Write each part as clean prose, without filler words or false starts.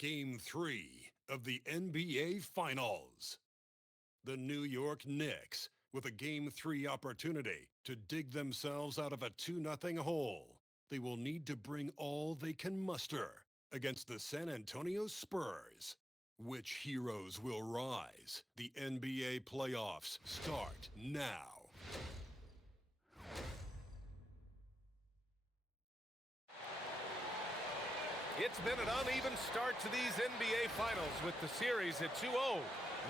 Game 3 of the NBA Finals. The New York Knicks with a Game 3 opportunity to dig themselves out of a 2-0 hole. They will need to bring all they can muster against the San Antonio Spurs. Which heroes will rise? The NBA playoffs start now. It's been an uneven start to these NBA Finals with the series at 2-0.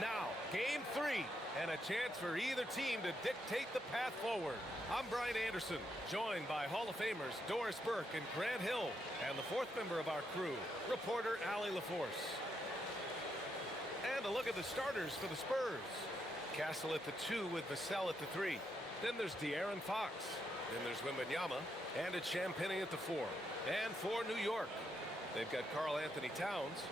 Now, Game 3, and a chance for either team to dictate the path forward. I'm Brian Anderson, joined by Hall of Famers Doris Burke and Grant Hill, and the fourth member of our crew, reporter Allie LaForce. And a look at the starters for the Spurs. Castle at the 2 with Vassell at the 3. Then there's De'Aaron Fox. Then there's Wembanyama, and it's Champagnie at the 4. And for New York, they've got Karl-Anthony Towns.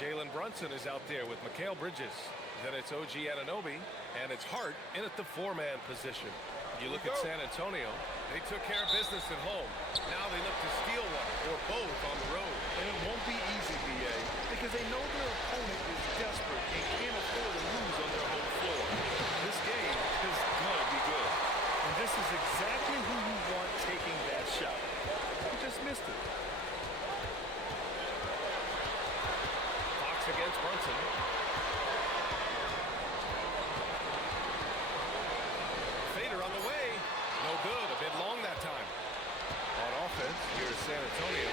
Jalen Brunson is out there with Mikal Bridges. Then it's OG Anunoby, and it's Hart in at the 4-man position. You look at San Antonio, they took care of business at home. Now they look to steal one or both on the road. And it won't be easy, BA, because they know their opponent is desperate and can't afford to lose on their home floor. This game is going to be good. And this is exactly who you want taking that shot. He just missed it. Fox against Brunson. Fader on the way. No good. A bit long that time. On offense, here's San Antonio.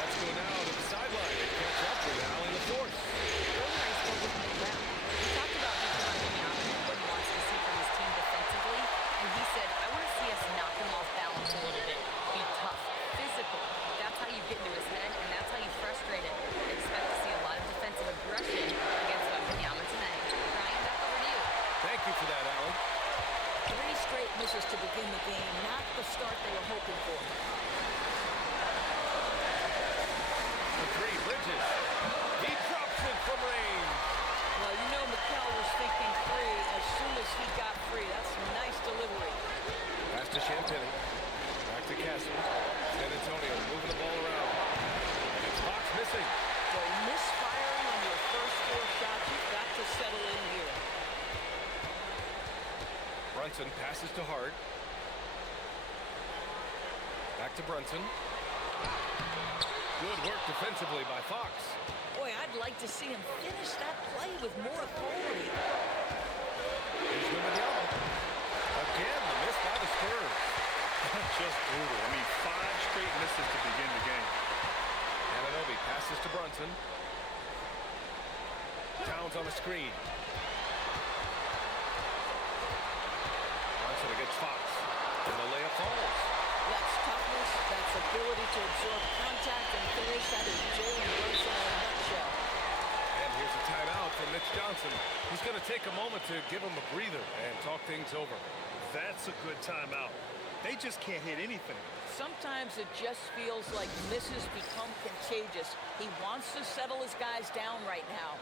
Let's go now to the sideline and catch up with Allie LaForce. Really nice work with the ground. We talked about Victor Wembanyama and what he wants to see from his team defensively, and he said, I want to see us knock him off balance a little bit. Be tough, physical. That's how you get into his head, and that's how you frustrate him. Expect to see a lot of defensive aggression against Wembanyama tonight. Brian, back over to you. Thank you for that, Allie. 3 straight misses to begin the game, not the start they were hoping for. The 3, Bridges. He drops it from range. Well, you know Mikal was thinking 3 as soon as he got free. That's a nice delivery. Pass to Champagnie. Back to Castle. San Antonio moving the ball around. It's Fox missing. So misfiring on your first 4 shots, you've got to settle in here. Brunson passes to Hart. Back to Brunson. Good work defensively by Fox. Boy, I'd like to see him finish that play with more authority. Here's Wembanyama. Again, the miss by the Spurs. Just brutal. I mean, 5 straight misses to begin the game. Anunoby passes to Brunson. Towns on the screen. Brunson against Fox. And the layup falls. That's toughness, that's ability to absorb contact and finish. That is Jalen Brunson in a nutshell. And here's a timeout from Mitch Johnson. He's going to take a moment to give him a breather and talk things over. That's a good timeout. They just can't hit anything. Sometimes it just feels like misses become contagious. He wants to settle his guys down right now.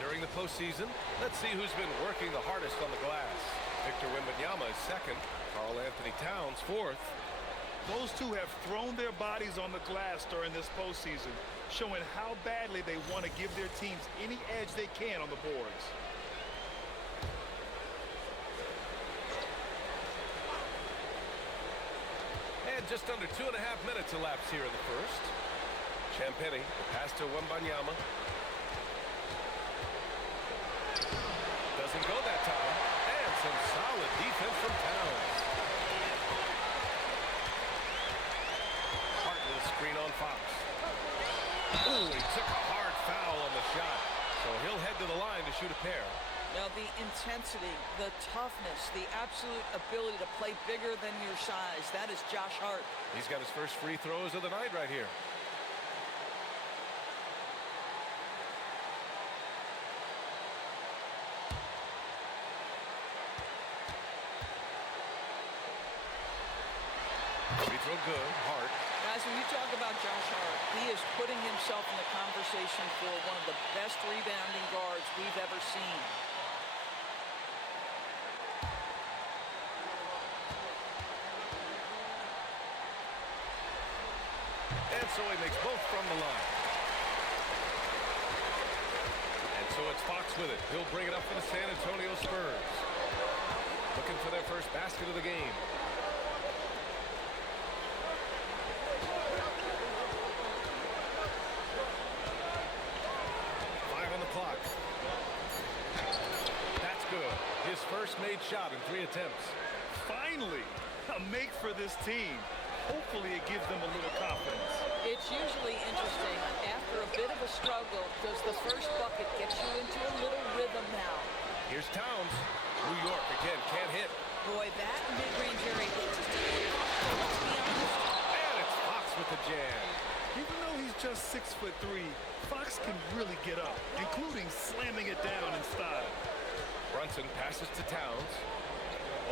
During the postseason, let's see who's been working the hardest on the glass. Victor Wembanyama is second. Karl-Anthony Towns fourth. Those two have thrown their bodies on the glass during this postseason, showing how badly they want to give their teams any edge they can on the boards. And just under 2.5 minutes elapsed here in the first. Champagny, pass to Wembanyama. Doesn't go that time. And some solid defense from Towns. Hart with a screen on Fox. Ooh, he took a hard foul on the shot. So he'll head to the line to shoot a pair. Now, the intensity, the toughness, the absolute ability to play bigger than your size, that is Josh Hart. He's got his first free throws of the night right here. Free throw good, Hart. Guys, when you talk about Josh Hart, he is putting himself in the conversation for one of the best rebounding guards we've ever seen. And so he makes both from the line. And so it's Fox with it. He'll bring it up for the San Antonio Spurs. Looking for their first basket of the game. Clock. That's good. His first made shot in 3 attempts. Finally, a make for this team. Hopefully it gives them a little confidence. It's usually interesting. After a bit of a struggle, does the first bucket get you into a little rhythm now? Here's Towns. New York again, can't hit. Boy, that mid-range area, it just didn't look comfortable, let's be honest. And it's Fox with the jam. Even though he's just 6'3", Fox can really get up, including slamming it down in style. Brunson passes to Towns.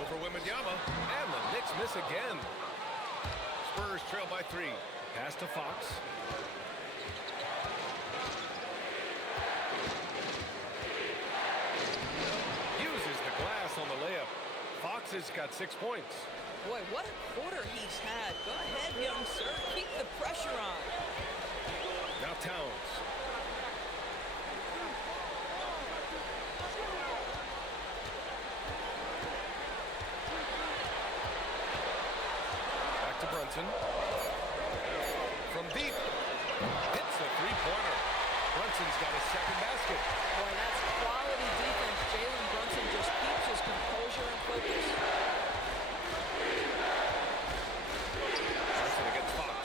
Over Wembanyama, and the Knicks miss again. Spurs trail by 3. Pass to Fox. Uses the glass on the layup. Fox has got 6 points. Boy, what a quarter he's had. Go ahead, young sir. Keep the pressure on. Now Towns. Back to Brunson. From deep. Hits a three-pointer. Brunson's got his second basket. Boy, that's quality defense. Jalen Brunson just keeps his composure and focus. Brunson against Fox.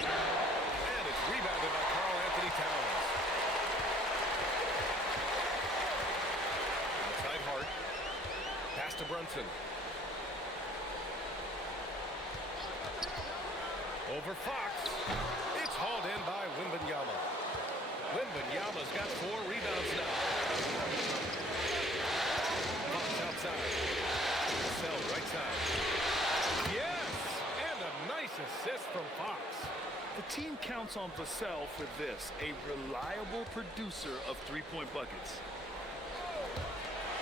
And it's rebounded by Karl-Anthony Towns. Outside Hart. Pass to Brunson. Over Fox. It's hauled in by Wembanyama. Wembanyama's got 4 rebounds now. Fox outside. Sell right side. Yes! And a nice assist from Fox. The team counts on Vassell for this, a reliable producer of three-point buckets.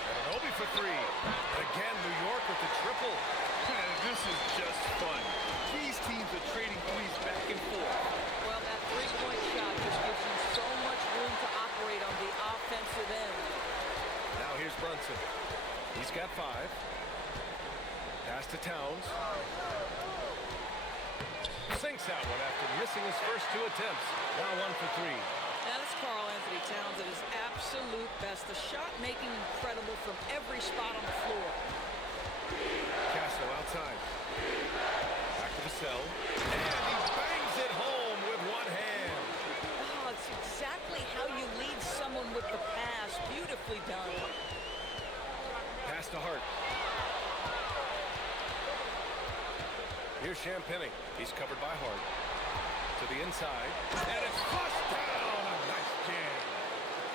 And Obi for 3. Again, New York with the triple. Man, this is just fun. These teams are trading threes back and forth. Well, that three-point shot just gives you so much room to operate on the offensive end. Now here's Brunson. He's got 5. Pass to Towns. Sinks that one after missing his first 2 attempts. Now 1 for 3. Now, that's Karl-Anthony Towns at his absolute best. The shot making incredible from every spot on the floor. Castro outside. Back to Vassell. And he bangs it home with one hand. Oh, it's exactly how you lead someone with the pass. Beautifully done. Pass to Hart. Here's Champagny. He's covered by Hart. To the inside. And it's flushed down. A nice jam.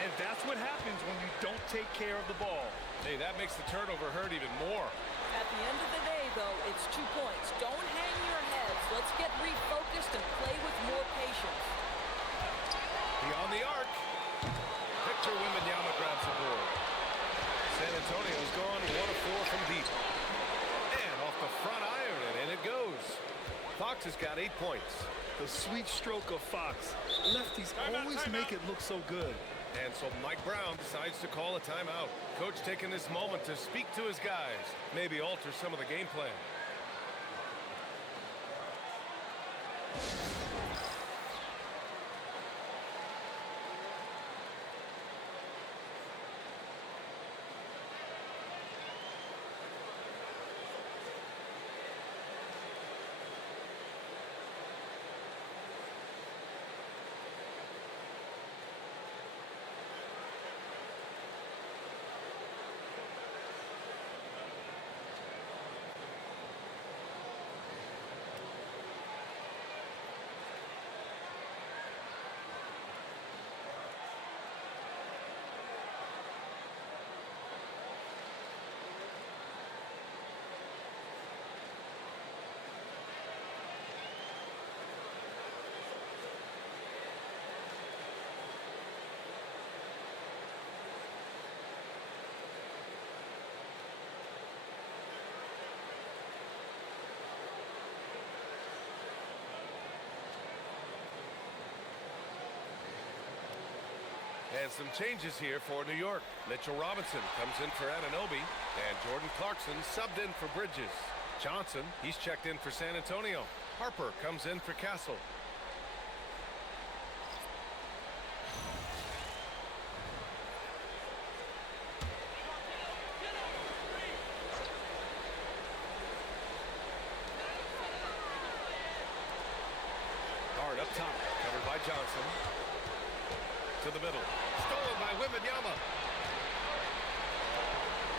And that's what happens when you don't take care of the ball. Hey, that makes the turnover hurt even more. At the end of the day, though, it's 2 points. Don't hang your heads. Let's get refocused and play with more patience. Beyond the arc. Victor Wembanyama grabs the board. San Antonio's gone 1 of 4 from deep. And off the front iron, and in it goes. Fox has got 8 points. The sweet stroke of Fox. Lefties always make it look so good. And so Mike Brown decides to call a timeout. Coach taking this moment to speak to his guys, maybe alter some of the game plan. And some changes here for New York. Mitchell Robinson comes in for Anunoby, and Jordan Clarkson subbed in for Bridges. Johnson, he's checked in for San Antonio. Harper comes in for Castle. Hard up top, covered by Johnson. To the middle, stolen by Wembanyama.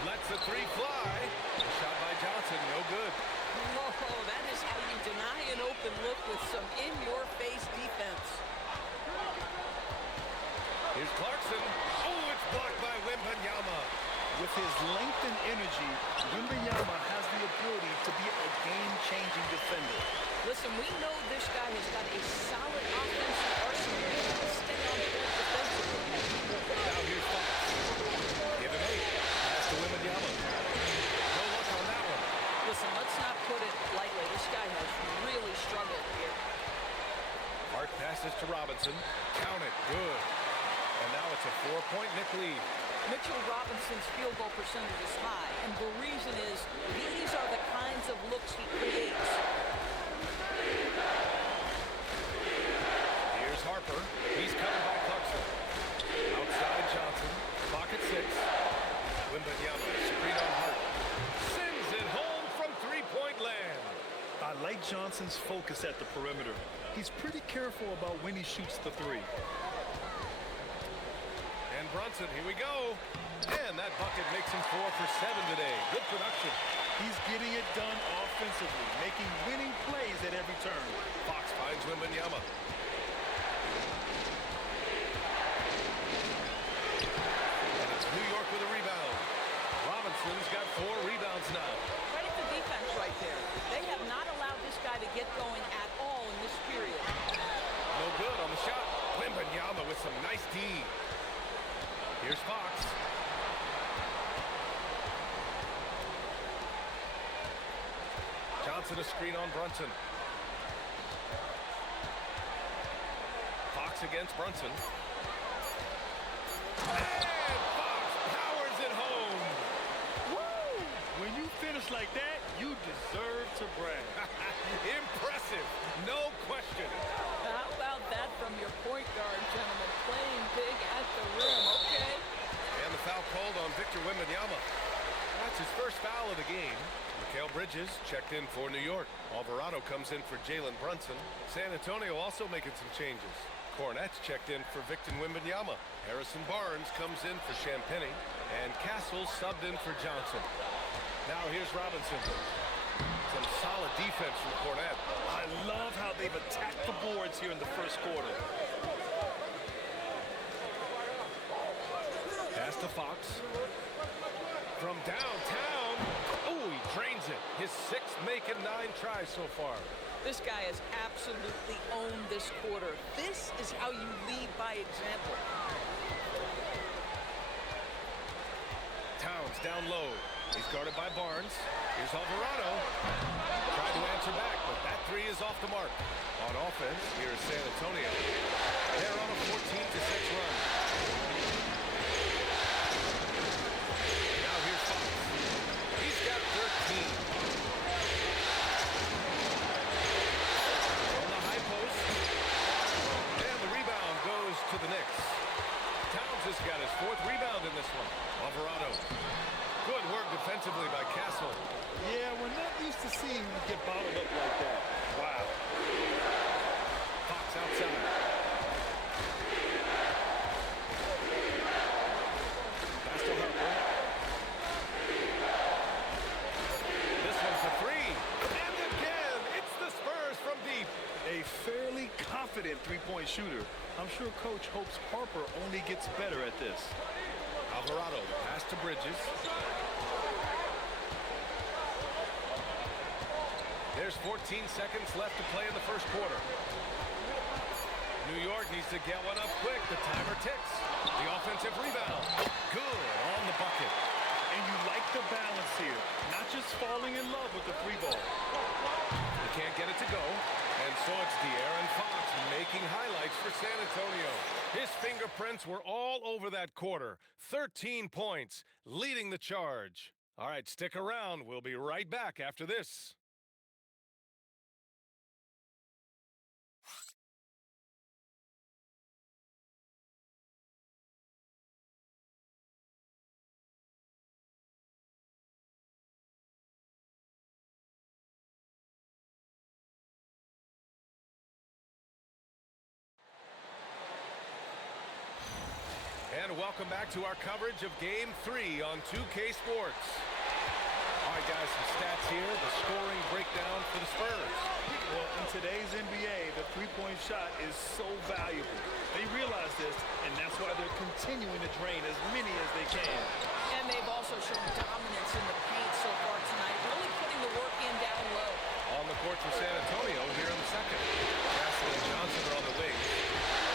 Lets the three fly. Shot by Johnson, no good. Oh, that is how you deny an open look with some in-your-face defense. Here's Clarkson. Oh, it's blocked by Wembanyama. With his length and energy, Wembanyama has the ability to be a game-changing defender. Listen, we know this guy has got a solid offensive arsenal. Stay on board defensively. Now here's Fox. Give him 8. Pass to Wembanyama. No luck on that one. Listen, let's not put it lightly. This guy has really struggled here. Hart passes to Robinson. Count it. Good. And now it's a 4-point Knick lead. Mitchell Robinson's field goal percentage is high, and the reason is these are the kinds of looks he creates. Here's Harper. He's covered by Clarkson. Outside Johnson. Pocket 6. Wembanyama. Screen on Hart. Sends it home from three-point land. I like Johnson's focus at the perimeter. He's pretty careful about when he shoots the three. And Brunson, here we go. And that bucket makes him 4 for 7 today. Good production. He's getting it done offensively, making winning plays at every turn. Fox finds Wembanyama. And it's New York with a rebound. Robinson's got 4 rebounds now. Credit the defense right there. They have not allowed this guy to get going at all in this period. No good on the shot. Wembanyama with some nice D. Here's Fox. Johnson a screen on Brunson. Fox against Brunson. And Fox powers it home. Woo! When you finish like that, you deserve to brag. Impressive, no question. How about that from your point guard, gentlemen? Playing big at the rim, okay? And the foul called on Victor Wembanyama. That's his first foul of the game. Mikal Bridges checked in for New York. Alvarado comes in for Jalen Brunson. San Antonio also making some changes. Cornette's checked in for Victor Wembanyama. Harrison Barnes comes in for Champagny. And Castle subbed in for Johnson. Now here's Robinson. Some solid defense from Cornette. I love how they've attacked the boards here in the first quarter. Pass to Fox. From downtown. Oh, he drains it. His 6th making 9 tries so far. This guy has absolutely owned this quarter. This is how you lead by example. Towns down low. He's guarded by Barnes. Here's Alvarado. Tried to answer back, but that 3 is off the mark. On offense, here is San Antonio. They're on a 14-6 run. Now here's Fox. He's got 13. On the high post. And the rebound goes to the Knicks. Towns has got his 4th rebound in this one. Alvarado. Good work defensively by Castle. Yeah, we're not used to seeing him get bottled up like that. Wow. Fox outside. Pass to Harper. This one for 3. And again, it's the Spurs from deep. A fairly confident three-point shooter. I'm sure Coach hopes Harper only gets better at this. Alvarado, pass to Bridges. There's 14 seconds left to play in the first quarter. New York needs to get one up quick. The timer ticks. The offensive rebound. Good on the bucket. And you like the balance here, not just falling in love with the three ball. He can't get it to go. And so it's De'Aaron Fox making highlights for San Antonio. His fingerprints were all over that quarter. 13 points, leading the charge. All right, stick around. We'll be right back after this. And welcome back to our coverage of Game 3 on 2K Sports. All right, guys, some stats here. The scoring breakdown for the Spurs. Well, in today's NBA, the three-point shot is so valuable. They realize this, and that's why they're continuing to drain as many as they can. And they've also shown dominance in the paint so far tonight, really putting the work in down low. On the court for San Antonio here in the second. Castle and Johnson are on the wing.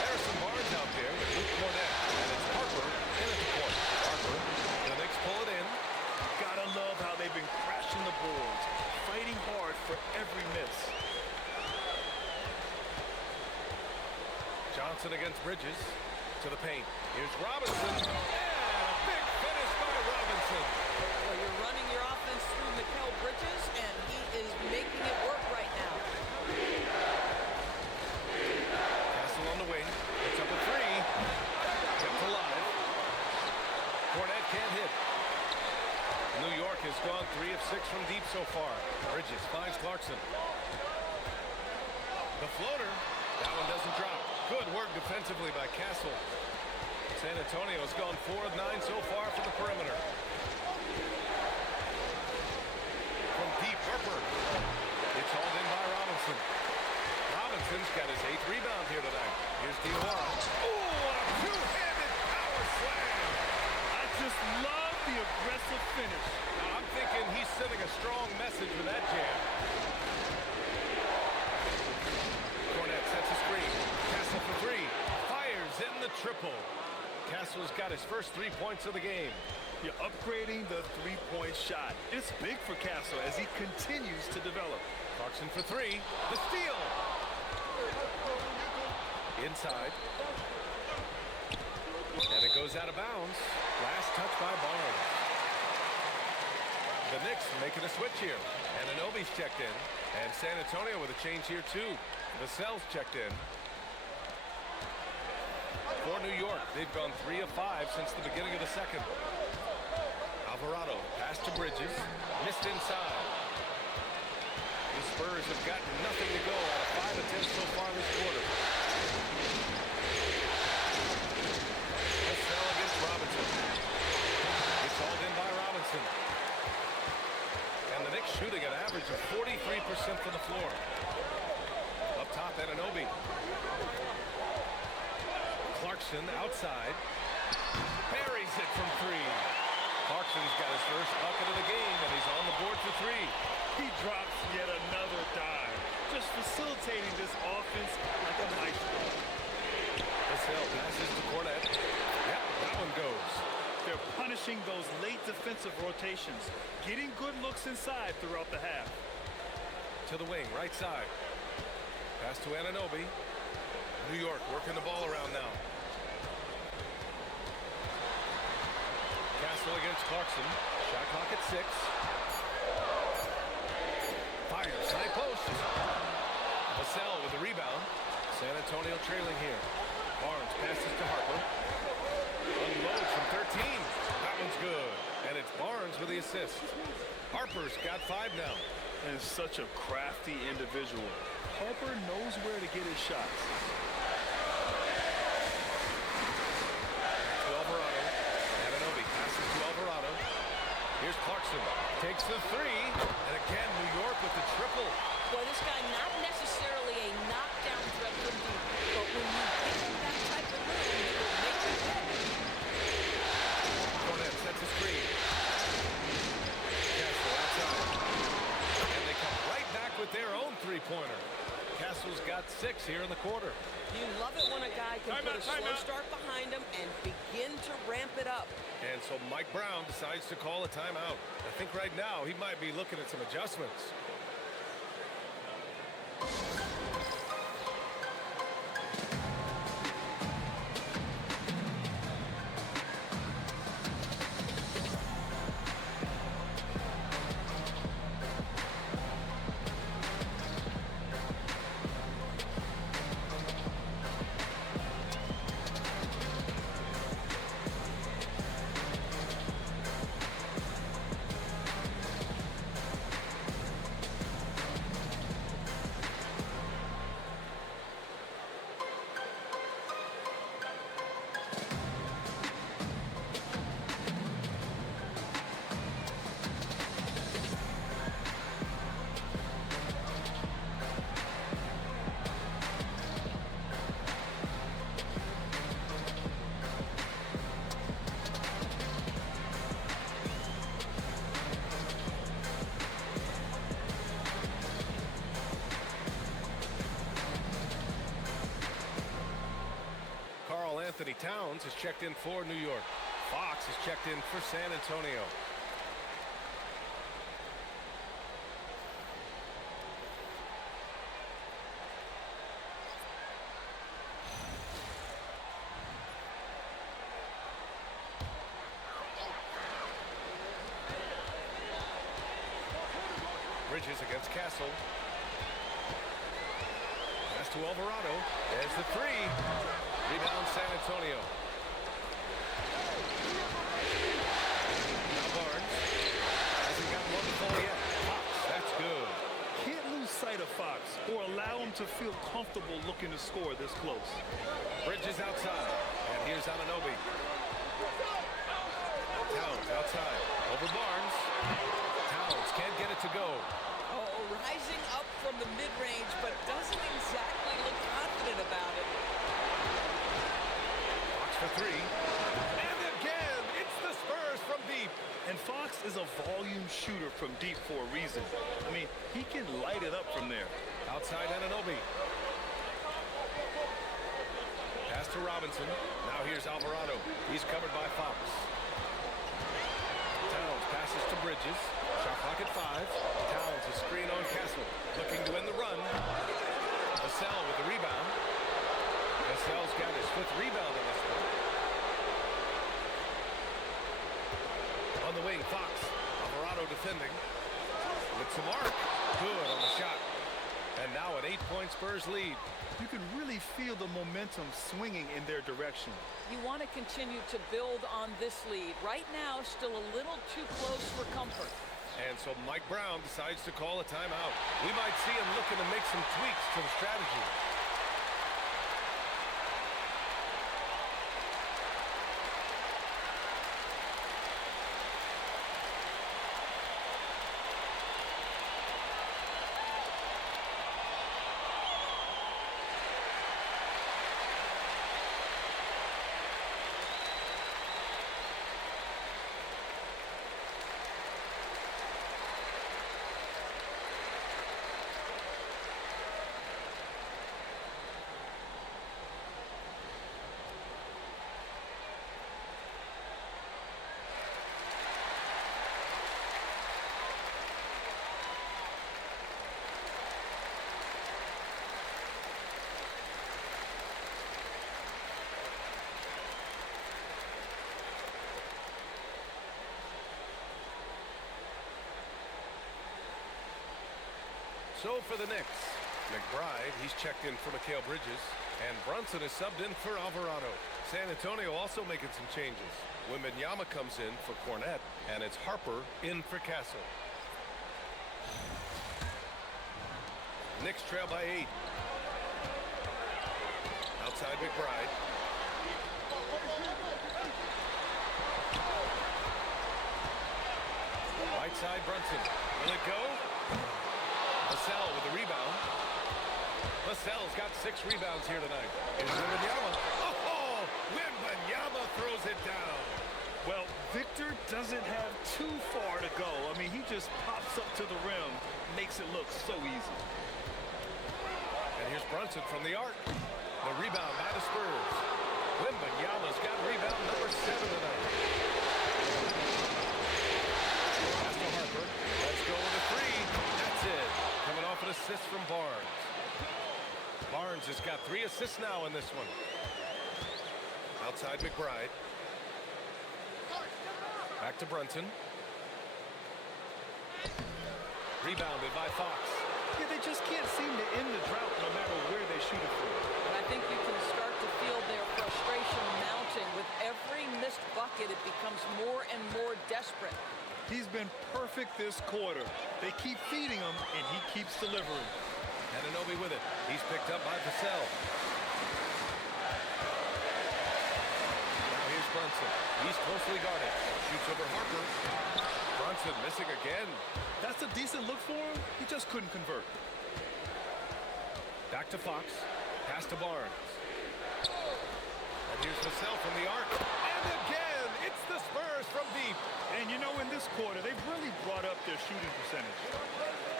Harrison Barnes out there with Luke Cornett. And it's Harper in at the point. Harper, the Knicks pull it in. Gotta love how they've been crashing the boards, fighting hard for every miss. Johnson against Bridges to the paint. Here's Robinson. And a big finish by Robinson. Well, you're running your offense through Mikal Bridges, and he is making it work right now. Castle on the wing. It's up a three. Kept alive. Cornette can't hit. New York has gone 3 of 6 from deep so far. Bridges finds Clarkson. The floater. That one doesn't drop. Good work defensively by Castle. San Antonio has gone 4 of 9 so far from the perimeter. From deep, Harper. It's hauled in by Robinson. Robinson's got his 8th rebound here tonight. Here's Diawara. Oh, a two-handed power slam. I just love the aggressive finish. Now, I'm thinking he's sending a strong message with that jam. Cornette sets a screen. Castle for 3. Fires in the triple. Castle's got his first 3 points of the game. You're upgrading the three-point shot. It's big for Castle as he continues to develop. Clarkson for 3. The steal. Inside. And it goes out of bounds. Last touch by Barnes. The Knicks making a switch here. And Anunoby's checked in. And San Antonio with a change here too. Vassell's checked in. For New York, they've gone 3 of 5 since the beginning of the second. Alvarado, pass to Bridges. Missed inside. The Spurs have got nothing to go out of 5 attempts so far this quarter. Vassell against Robinson. It's hauled in by Robinson. And the Knicks shooting an average of 43% from the floor. Up top, Anunoby. Clarkson outside. Buries it from 3. Clarkson's got his first bucket of the game, and he's on the board for 3. He drops yet another dime, just facilitating this offense like a maestro. Vassell passes to Cornette. Yep, that one goes. They're punishing those late defensive rotations, getting good looks inside throughout the half. To the wing, right side. Pass to Anunoby. New York working the ball around now. Castle against Clarkson. Shot clock at 6. Fires, high post. Vassell with the rebound. San Antonio trailing here. Barnes passes to Harper. Unloads from 13. That one's good. And it's Barnes with the assist. Harper's got 5 now. And such a crafty individual. Harper knows where to get his shots. To Alvarado. Anunoby passes to Alvarado. Here's Clarkson. Takes the 3. And again, New York with the triple. Well, this guy not necessarily a knockdown threat from deep, but when you give him that type of room, he will make you pay. Cornette sets a screen. Castle outside. And they come right back with their own three-pointer. Castle's got 6 here in the quarter. You love it when a guy can put a slow start behind him and begin begin to ramp it up. And so Mike Brown decides to call a timeout. I think right now he might be looking at some adjustments. Karl-Anthony Towns has checked in for New York. Fox has checked in for San Antonio. Bridges against Castle. Pass to Alvarado. There's the three. Rebound San Antonio. Now Barnes. Hasn't got one to fall yet. Fox, that's good. Can't lose sight of Fox or allow him to feel comfortable looking to score this close. Bridges outside. And here's Anunoby. Towns outside. Over Barnes. Towns can't get it to go. Oh, rising up from the mid-range, but doesn't exactly look confident about it. Fox for three. And again, it's the Spurs from deep. And Fox is a volume shooter from deep for a reason. I mean, he can light it up from there. Outside Anunoby. Pass to Robinson. Now here's Alvarado. He's covered by Fox. Towns passes to Bridges. Shot clock at 5. Towns a screen on Castle. Looking to end the run. Vassell with the rebound. Vassell's got his 5th rebound on this one. On the wing, Fox. Alvarado defending. With some arc. Good on the shot. And now an 8-point Spurs lead. You can really feel the momentum swinging in their direction. You want to continue to build on this lead. Right now, still a little too close for comfort. And so Mike Brown decides to call a timeout. We might see him looking to make some tweaks to the strategy. So for the Knicks, McBride, he's checked in for Mikal Bridges, and Brunson is subbed in for Alvarado. San Antonio also making some changes. Wembanyama comes in for Cornette, and it's Harper in for Castle. Knicks trail by 8. Outside McBride. Right side Brunson. Will it go? Vassell with the rebound. Vassell's got 6 rebounds here tonight. Here's Wembanyama. Oh! Wembanyama throws it down. Well, Victor doesn't have too far to go. I mean, he just pops up to the rim, makes it look so easy. And here's Brunson from the arc. The rebound by the Spurs. Wembanyama's got rebound number assists now in this one. Outside McBride. Back to Brunson. Rebounded by Fox. Yeah, they just can't seem to end the drought no matter where they shoot it from. And I think you can start to feel their frustration mounting. With every missed bucket, it becomes more and more desperate. He's been perfect this quarter. They keep feeding him, and he keeps delivering. Anunoby with it. He's picked up by Vassell. Now here's Brunson. He's closely guarded. Shoots over Harper. Brunson missing again. That's a decent look for him. He just couldn't convert. Back to Fox. Pass to Barnes. And here's Vassell from the arc. And again, it's the Spurs from deep. And you know, in this quarter, they've really brought up their shooting percentage.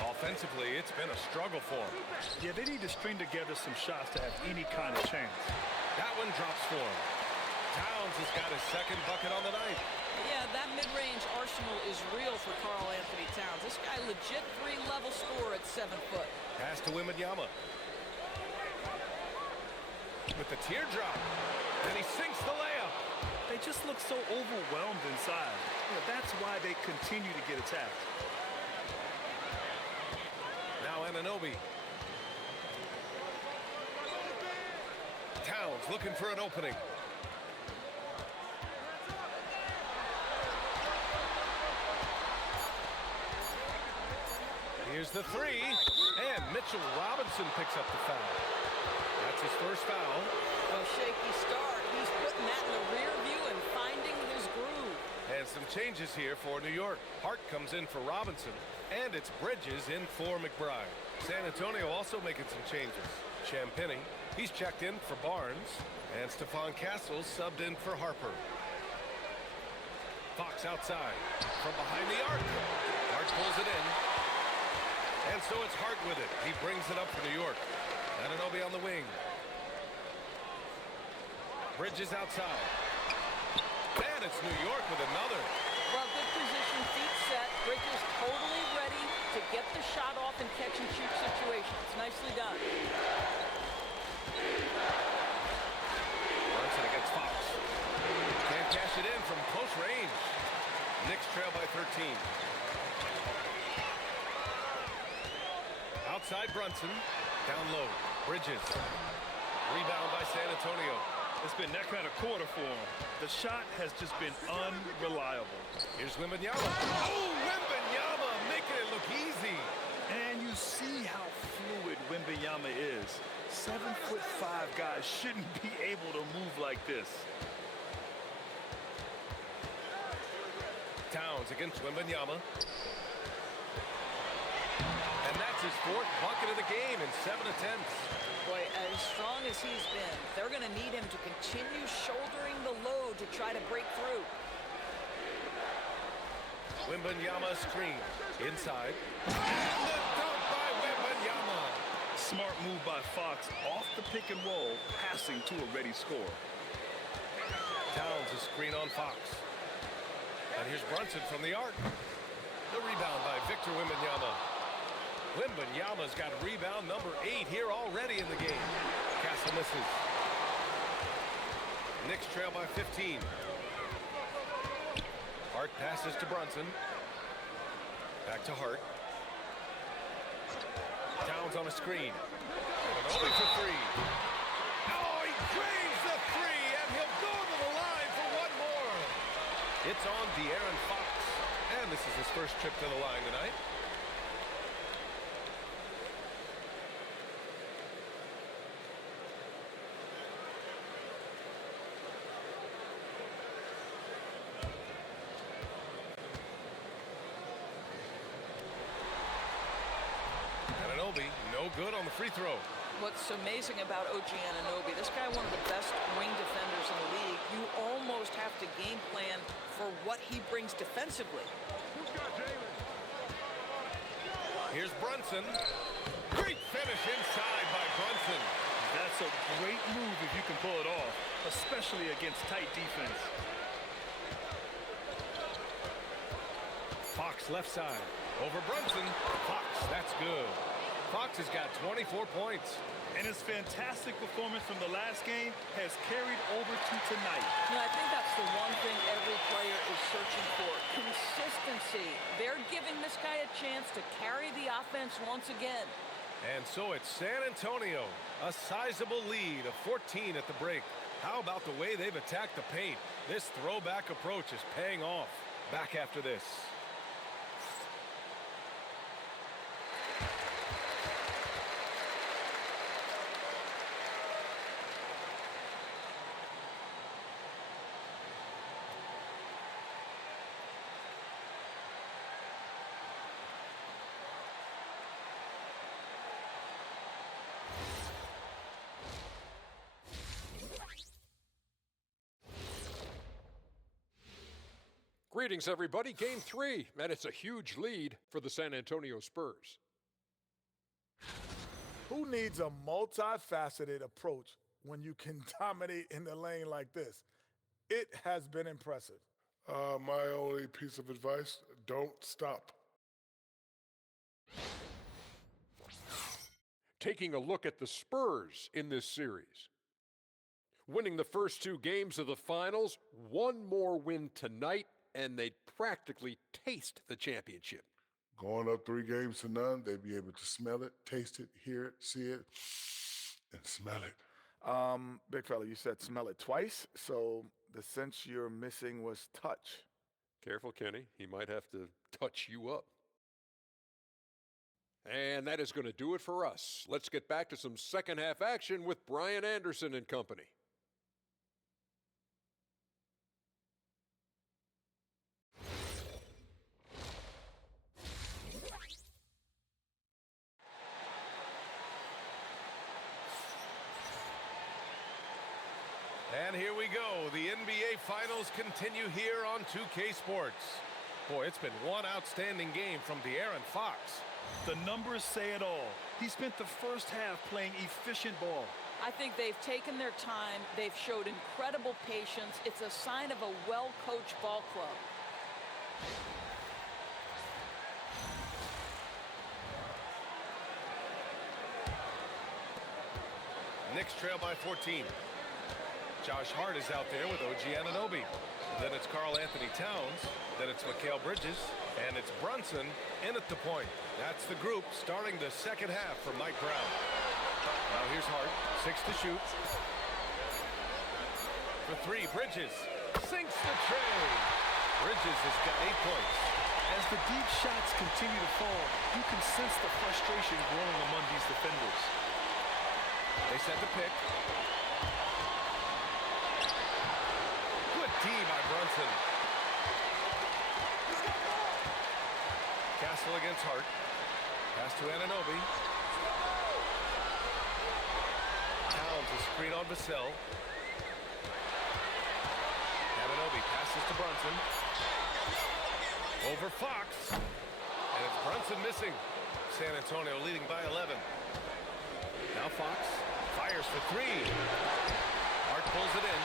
Offensively, it's been a struggle for them. Yeah, they need to string together some shots to have any kind of chance. That one drops for him. Towns has got his second bucket on the night. Yeah, that mid-range arsenal is real for Karl-Anthony Towns. This guy legit three-level scorer at 7 foot. Pass to Wembanyama. With the teardrop. And he sinks the layup. They just look so overwhelmed inside. That's why they continue to get attacked. Now Anunoby. Towns looking for an opening. Here's the three. And Mitchell Robinson picks up the foul. That's his first foul. A shaky start. He's putting that in the rear view and finding his groove. And some changes here for New York. Hart comes in for Robinson. And it's Bridges in for McBride. San Antonio also making some changes. Champagny, he's checked in for Barnes. And Stephon Castle subbed in for Harper. Fox outside. From behind the arc. Hart pulls it in. And so it's Hart with it. He brings it up for New York. Anunoby on the wing. Bridges outside. And it's New York with another. Well, good position, feet set. Bridges totally ready to get the shot off in catch-and-shoot situations. Nicely done. Brunson against Fox. Can't cash it in from close range. Knicks trail by 13. Outside Brunson. Down low. Bridges. Rebound by San Antonio. It's been that kind of quarter for him. The shot has just been unreliable. Here's Wembanyama. Oh, Wembanyama making it look easy. And you see how fluid Wembanyama is. 7'5" guys shouldn't be able to move like this. Towns against Wembanyama. And that's his fourth bucket of the game in 7 attempts. Boy, as strong as he's been, they're going to need him to continue shouldering the load to try to break through. Wembanyama screen. Inside. And the dunk by Wembanyama. Smart move by Fox off the pick and roll, passing to a ready score. Towns a screen on Fox. And here's Brunson from the arc. The rebound by Victor Wembanyama. Wembanyama's got rebound number 8 here already in the game. Castle misses. Knicks trail by 15. Hart passes to Brunson. Back to Hart. Towns on a screen. Only for 3. Oh, he drains the 3, and he'll go to the line for one more. It's on De'Aaron Fox. And this is his first trip to the line tonight. Anunoby, no good on the free throw. What's amazing about OG Anunoby, this guy one of the best wing defenders in the league. You almost have to game plan for what he brings defensively. Here's Brunson. Great finish inside by Brunson. That's a great move if you can pull it off, especially against tight defense. Fox left side. Over Brunson. Fox, that's good. Fox has got 24 points. And his fantastic performance from the last game has carried over to tonight. You know, I think that's the one thing every player is searching for, consistency. They're giving this guy a chance to carry the offense once again. And so it's San Antonio, a sizable lead of 14 at the break. How about the way they've attacked the paint? This throwback approach is paying off. Back after this. Greetings, everybody. Game 3, and it's a huge lead for the San Antonio Spurs. Who needs a multifaceted approach when you can dominate in the lane like this? It has been impressive. My only piece of advice, don't stop. Taking a look at the Spurs in this series. Winning the first 2 games of the finals, one more win tonight, and they'd practically taste the championship. Going up 3 games to none, they'd be able to smell it, taste it, hear it, see it, and smell it. Big fella, you said smell it twice, so the sense you're missing was touch. Careful, Kenny. He might have to touch you up. And that is going to do it for us. Let's get back to some second half action with Brian Anderson and company. And here we go. The NBA Finals continue here on 2K Sports. Boy, it's been one outstanding game from De'Aaron Fox. The numbers say it all. He spent the first half playing efficient ball. I think they've taken their time. They've showed incredible patience. It's a sign of a well-coached ball club. Knicks trail by 14. Josh Hart is out there with OG Anunoby. Then it's Karl-Anthony Towns. Then it's Mikal Bridges. And it's Brunson in at the point. That's the group starting the second half for Mike Brown. Now here's Hart. 6 to shoot. For 3, Bridges sinks the tray. Bridges has got 8 points. As the deep shots continue to fall, you can sense the frustration growing among these defenders. They set the pick. Good D by Brunson. Castle against Hart. Pass to Anunoby. Towns a screen on Vassell. Anunoby passes to Brunson. Over Fox. And it's Brunson missing. San Antonio leading by 11. Now Fox fires for 3. Hart pulls it in.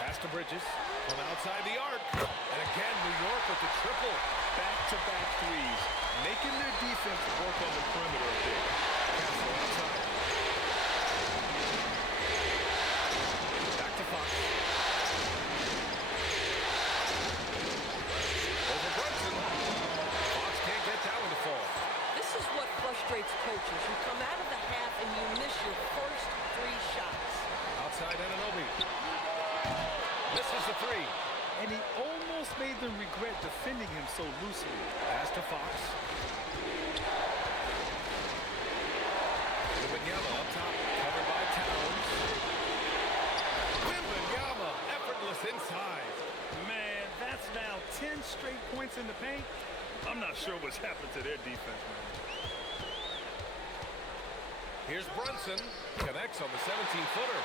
Pass to Bridges from outside the arc. And again, New York with the triple. Back-to-back threes, making their defense work on the perimeter a bit. Castle outside. Back to Fox. Over Brunson. Fox can't get that one to fall. This is what frustrates coaches. You come out of the half and you miss your first 3 shots. Outside Anunoby. Misses the 3. And he almost made them regret defending him so loosely. Pass to Fox. Wembanyama up top, covered by Towns. Wembanyama, effortless inside. Man, that's now 10 straight points in the paint. I'm not sure what's happened to their defense, man. Here's Brunson. Connects on the 17-footer.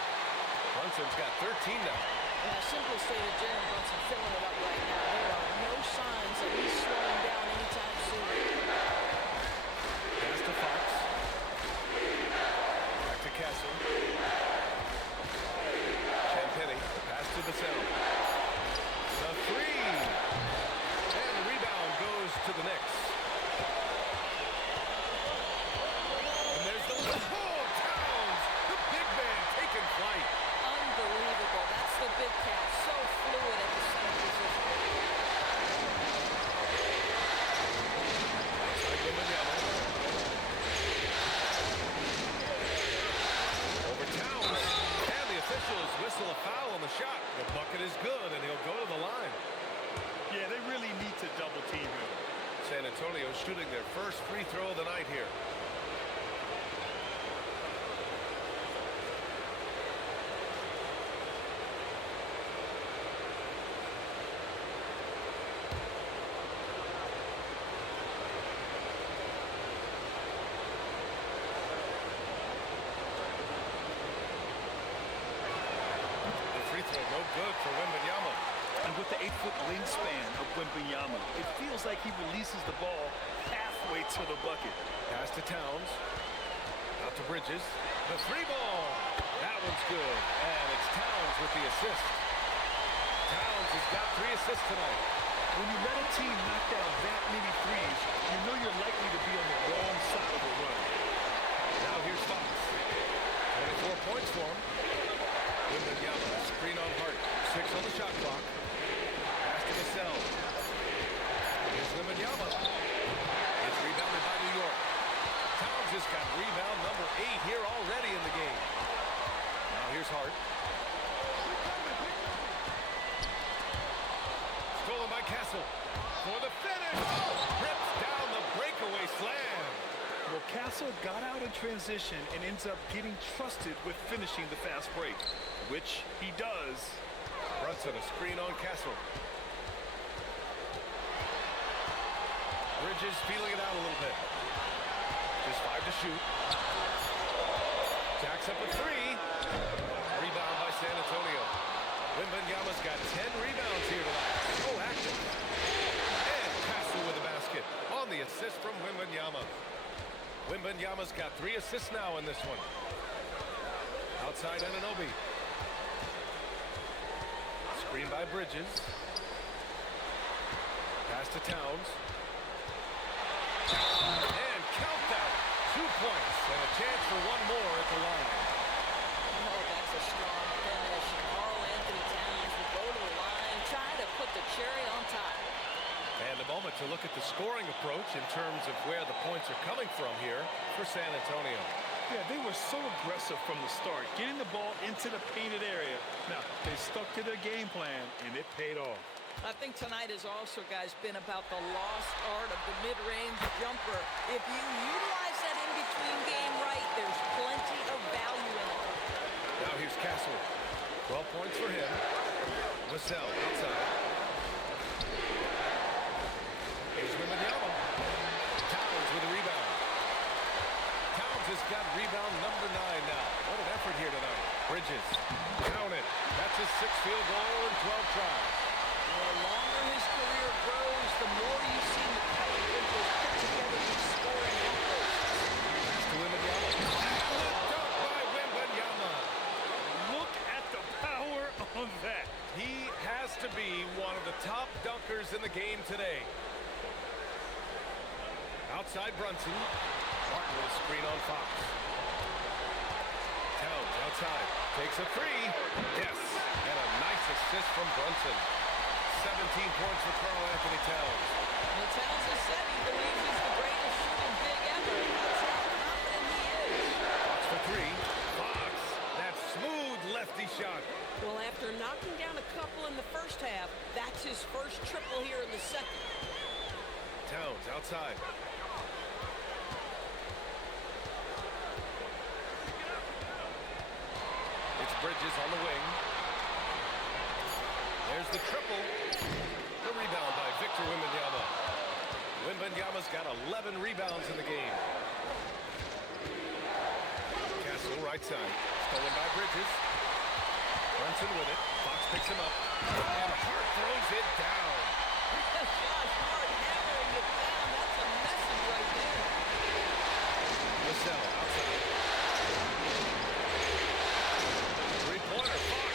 Brunson's got 13 now. And I simply say that Jalen Brunson filling it up right now. There are no signs that he's slowing down anytime soon. Pass to Fox. Back to Castle. Champagny. Pass to Vassell. The 3. And the rebound goes to the Knicks. no good for Wembanyama. And with the 8-foot wingspan of Wembanyama, it feels like he releases the ball halfway to the bucket. Pass to Towns. Out to Bridges. The three ball. That one's good. And it's Towns with the assist. Towns has got 3 assists tonight. When you let a team knock down that many threes, you know you're likely to be on the wrong side of the run. Now here's Fox. 24 points for him. Wembanyama, screen on Hart. 6 on the shot clock. Pass to Vassell. Here's Wembanyama. It's rebounded by New York. Towns has got rebound number 8 here already in the game. Now here's Hart. Stolen by Castle. For the finish. Rips down the breakaway slam. Well, Castle got out in transition and ends up getting trusted with finishing the fast break, which he does. Brunson, a screen on Castle. Bridges feeling it out a little bit. Just 5 to shoot. Jacks up a 3. Rebound by San Antonio. Wembanyama's got 10 rebounds here tonight. So active. And Castle with the basket on the assist from Wembanyama. Wembanyama's got 3 assists now in this one. Outside Anunoby. Screen by Bridges. Pass to Towns. And count that. 2 points and a chance for one more at the line. Oh, that's a strong finish. Karl-Anthony Towns will go to the line, try to put the cherry on top. And a moment to look at the scoring approach in terms of where the points are coming from here for San Antonio. Yeah, they were so aggressive from the start, getting the ball into the painted area. Now, they stuck to their game plan, and it paid off. I think tonight has also, guys, been about the lost art of the mid-range jumper. If you utilize that in-between game right, there's plenty of value in it. Now here's Castle. 12 points for him. Vassell outside. Here's Wembanyama. Towns with a rebound. Towns has got rebound number 9 now. What an effort here tonight. Bridges. Count it. That's his 6th field goal in 12 tries. The longer his career grows, the more you see Mikal Bridges put together these scoring numbers. Pass to Wembanyama. The dunk by Wembanyama. Look at the power on that. He has to be one of the top dunkers in the game today. Outside Brunson. Martin will screen on Fox. Towns outside. Takes a 3. Yes. And a nice assist from Brunson. 17 points for Karl-Anthony Towns. Well, Towns has said he believes he's the greatest shooting big ever. That's how confident he is. Fox for 3. Fox. That smooth lefty shot. Well, after knocking down a couple in the first half, that's his first triple here in the second. Towns outside. It's Bridges on the wing. There's the triple. The rebound by Victor Wembanyama. Wembanyama's got 11 rebounds in the game. Castle right side. Stolen by Bridges. Brunson with it. Fox picks him up. And Hart throws it down. Josh Hart hammering it down. That's a message right there. Vassell outside. Three-pointer. Fox.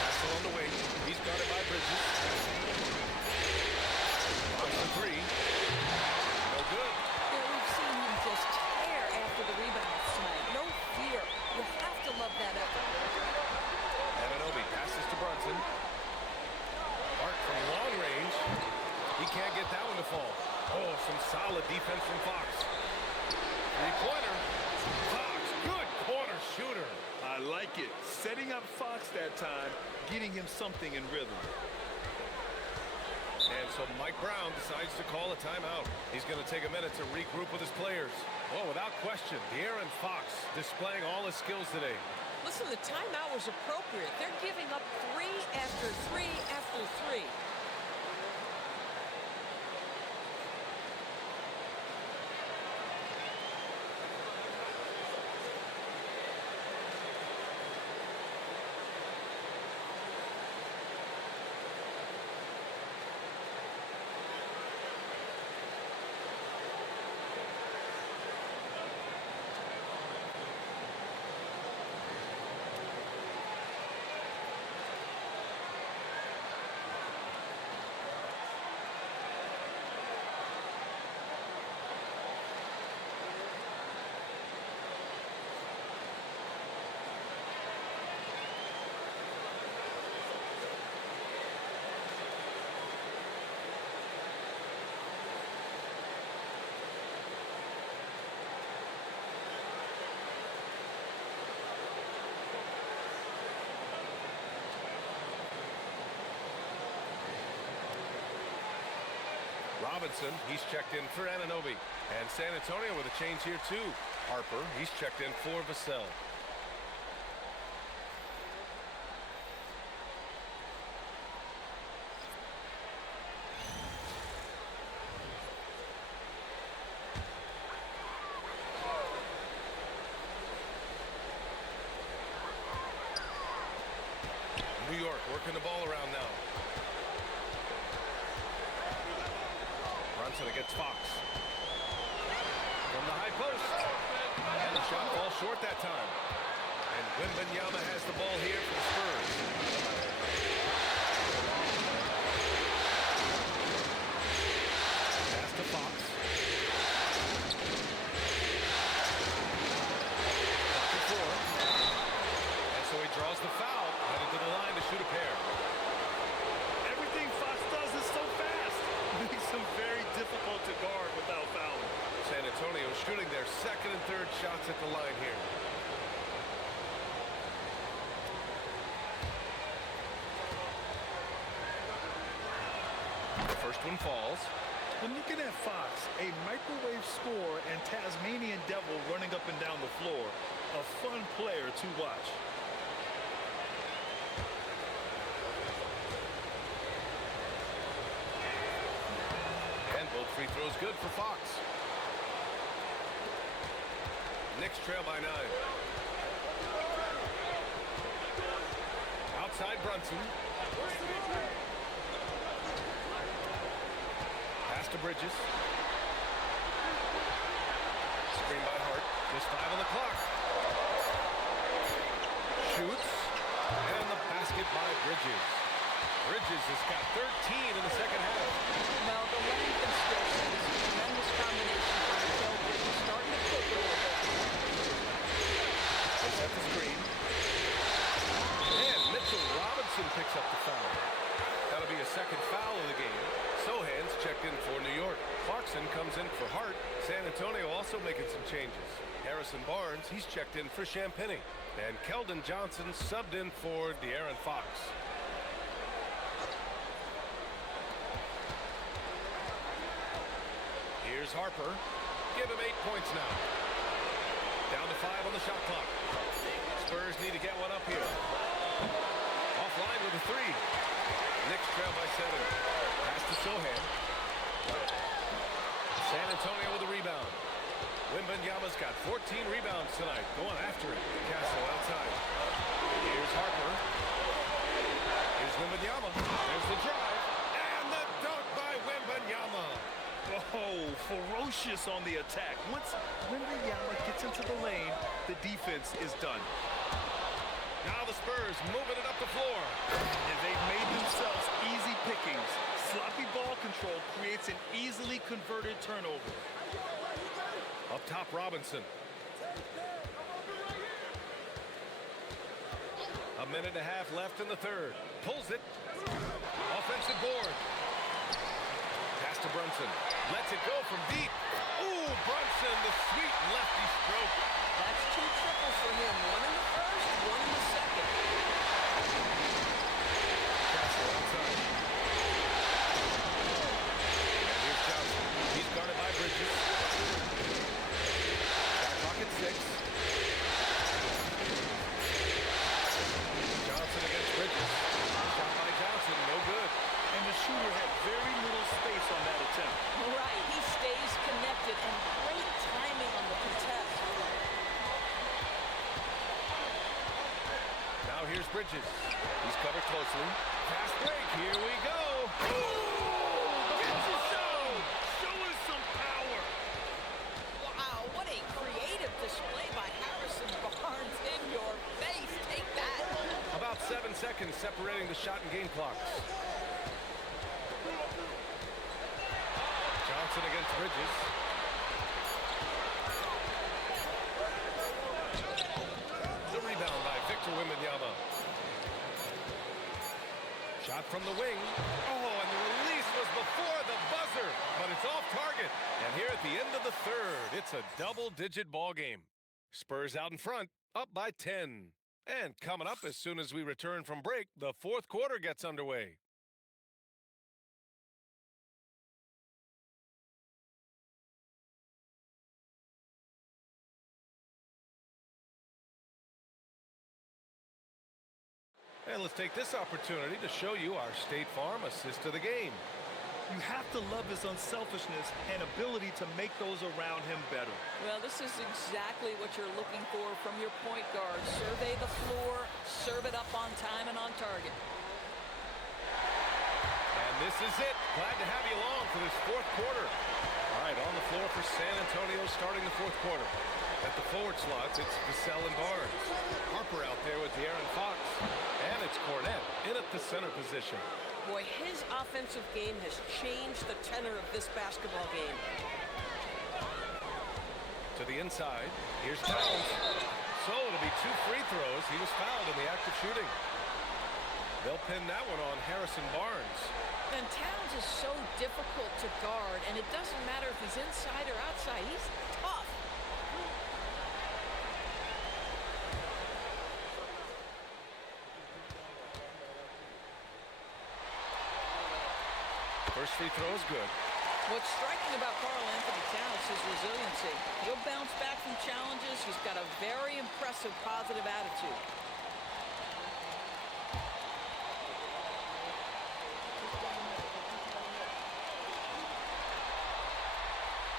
Castle on the wing. He's guarded by Bridges. Fox for 3. No good. Yeah, we've seen him just tear after the rebounds tonight. No fear. You have to love that effort. Anunoby passes to Brunson. Hart from long range. He can't get that one to fall. Oh, some solid defense from Fox. Three-pointer. Fox, good corner shooter. I like it. Setting up Fox that time, getting him something in rhythm. And so Mike Brown decides to call a timeout. He's going to take a minute to regroup with his players. Oh, without question, De'Aaron Fox displaying all his skills today. Listen, the timeout was appropriate. They're giving up 3 after 3 after 3. Robinson, he's checked in for Anunoby. And San Antonio with a change here too. Harper, he's checked in for Vassell. New York working the ball around now. Brunson against Fox. From the high post. And the shot falls short that time. And Wembanyama has the ball here for the Spurs. Pass to Fox. Pocket four. And so he draws the foul. Headed to the line to shoot a pair. Everything Fox does is so fast. It makes him very difficult to guard without fouling. San Antonio shooting their second and third shots at the line here. The first one falls. When looking at Fox, a microwave scorer and Tasmanian devil running up and down the floor, a fun player to watch. And both free throws good for Fox. Knicks trail by 9. Outside Brunson. Pass to Bridges. Screen by Hart. Just 5 on the clock. Shoots. And the basket by Bridges. Bridges has got 13 in the second half. Well, the length and skill set is a tremendous combination for Mikel Bridges, starting to cook a little bit. They set the screen. And Mitchell Robinson picks up the foul. That'll be a second foul of the game. Sohan's checked in for New York. Clarkson comes in for Hart. San Antonio also making some changes. Harrison Barnes, he's checked in for Champagny. And Keldon Johnson subbed in for De'Aaron Fox. Here's Harper. Give him 8 points now. Down to 5 on the shot clock. Spurs need to get one up here. Offline with a 3. Knicks trail by 7. Pass to Sohan. San Antonio with a rebound. Wembanyama's got 14 rebounds tonight. Going after it. Castle outside. Here's Harper. Here's Wembanyama. There's the drive. And the dunk by Wembanyama. Oh, ferocious on the attack. Once Wembanyama gets into the lane, the defense is done. Now the Spurs moving it up the floor. And they've made themselves easy pickings. Sloppy ball control creates an easily converted turnover. Up top, Robinson. A minute and a half left in the third. Pulls it. Offensive board. Pass to Brunson. Lets it go from deep. Ooh, Brunson, the sweet lefty stroke. That's 2 triples for him. 1 in the first, 1 in the second. Castle outside. And here's Johnson. He's guarded by Bridges. Shot clock at 6. Johnson against Bridges. Shot by Johnson, no good. And the shooter had very little space on that attempt. Right, he stays connected and great timing on the contest. Now here's Bridges. He's covered closely. Fast break, here we go. Show us some power. Wow, what a creative display by Harrison Barnes in your face. Take that. About 7 seconds separating the shot and game clocks. Johnson against Bridges. The rebound by Victor Wembanyama. Shot from the wing. Oh, and the release was before the buzzer, but it's off target. And here at the end of the third, it's a double-digit ball game. Spurs out in front, up by 10. And coming up as soon as we return from break, the fourth quarter gets underway. And let's take this opportunity to show you our State Farm assist of the game. You have to love his unselfishness and ability to make those around him better. Well, this is exactly what you're looking for from your point guard. Survey the floor, serve it up on time and on target. And this is it. Glad to have you along for this fourth quarter. All right, on the floor for San Antonio starting the fourth quarter. At the forward slots, it's Vassell and Barnes. Harper out there with De'Aaron Fox. And it's Cornette in at the center position. Boy, his offensive game has changed the tenor of this basketball game. To the inside, here's Towns. So it'll be 2 free throws. He was fouled in the act of shooting. They'll pin that one on Harrison Barnes. And Towns is so difficult to guard, and it doesn't matter if he's inside or outside. He's tough. First free throw is good. What's striking about Karl-Anthony Towns is resiliency. He'll bounce back from challenges. He's got a very impressive positive attitude.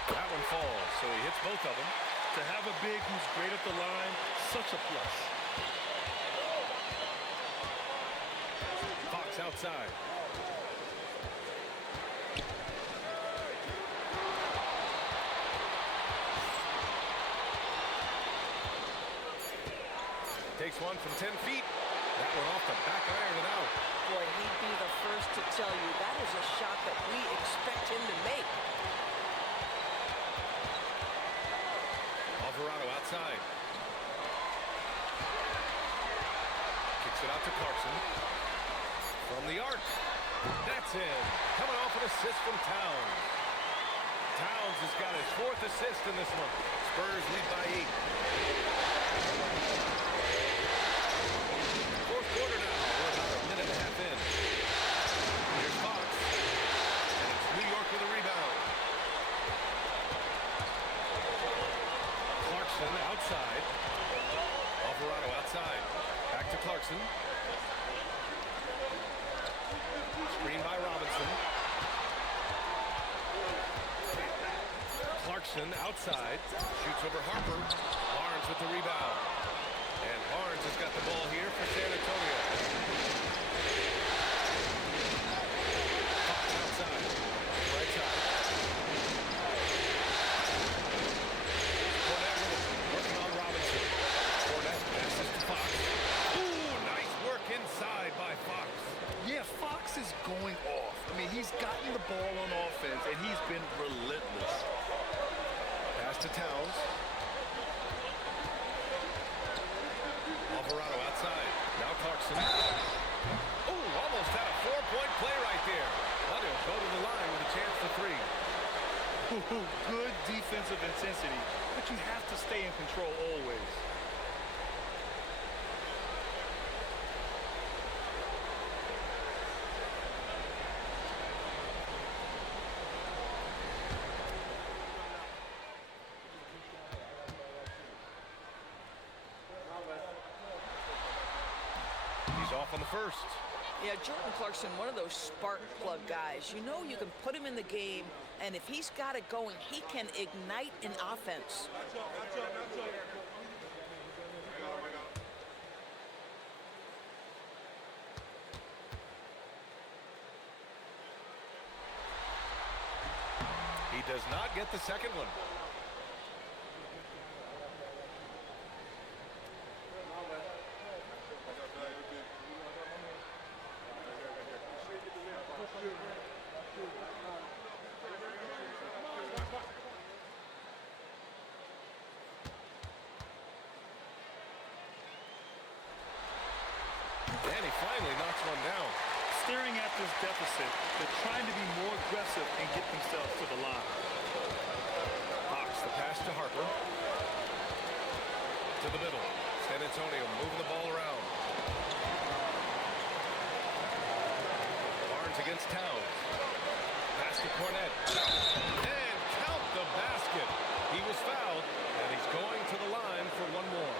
That one falls, so he hits both of them. To have a big who's great at the line, such a plus. Fox outside. Takes one from 10 feet. That one off the back iron and out. Boy, he'd be the first to tell you that is a shot that we expect him to make. Alvarado outside. Kicks it out to Clarkson. From the arc. That's in. Coming off an assist from Towns. Towns has got his 4th assist in this one. Spurs lead by 8. Fourth quarter now. We're about a minute and a half in. Here's Fox. And it's New York with a rebound. Clarkson outside. Alvarado outside. Back to Clarkson. Screen by Robinson. Clarkson outside. Shoots over Harper. Barnes with the rebound. And Barnes has got the ball here for San Antonio. Fox outside. Right side. Cornette working on Robinson. Cornette passes to Fox. Ooh, nice work inside by Fox. Yeah, Fox is going off. I mean, he's gotten the ball on offense, and he's been relentless. Pass to Towns. Alvarado outside. Now Clarkson. Oh, almost had a 4-point play right there. But he'll go to the line with a chance for 3. Good defensive intensity, but you have to stay in control always. He's off on the first. Yeah, Jordan Clarkson, one of those spark plug guys. You know you can put him in the game, and if he's got it going, he can ignite an offense. He does not get the second one. And he finally knocks one down. Staring at this deficit, they're trying to be more aggressive and get themselves to the line. Fox, the pass to Harper. To the middle. San Antonio moving the ball around. Barnes against Towns. Pass to Cornette. And count the basket. He was fouled, and he's going to the line for one more.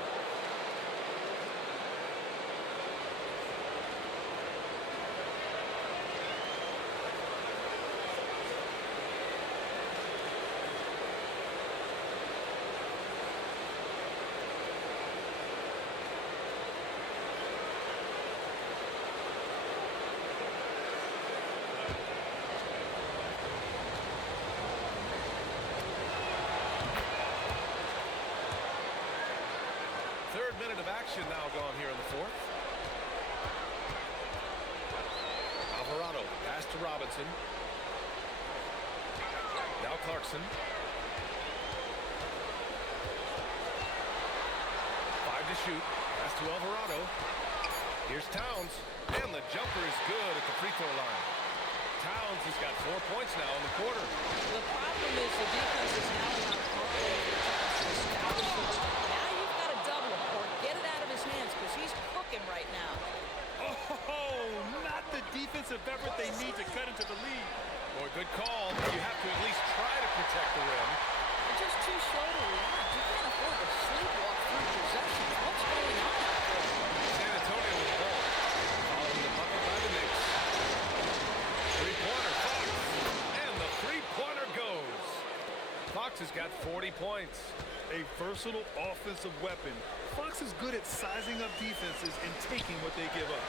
minute of action now gone here in the fourth. Alvarado, pass to Robinson. Now Clarkson. 5 to shoot. Pass to Alvarado. Here's Towns. And the jumper is good at the free throw line. Towns has got 4 points now in the quarter. The problem is the defense is now on Now you've got to double him or get it out of his hands because he's cooking right now. Oh, not the defensive effort they need to cut into the lead. Boy, good call. You have to at least try to protect the rim. They're just too slow to react. You can't afford to sleepwalk through possessions. What's going on out there? San Antonio with the ball. Following the bucket by the Knicks. Three-pointer, Fox. And the three-pointer goes. Fox has got 40 points. A versatile offensive weapon. Fox is good at sizing up defenses and taking what they give up.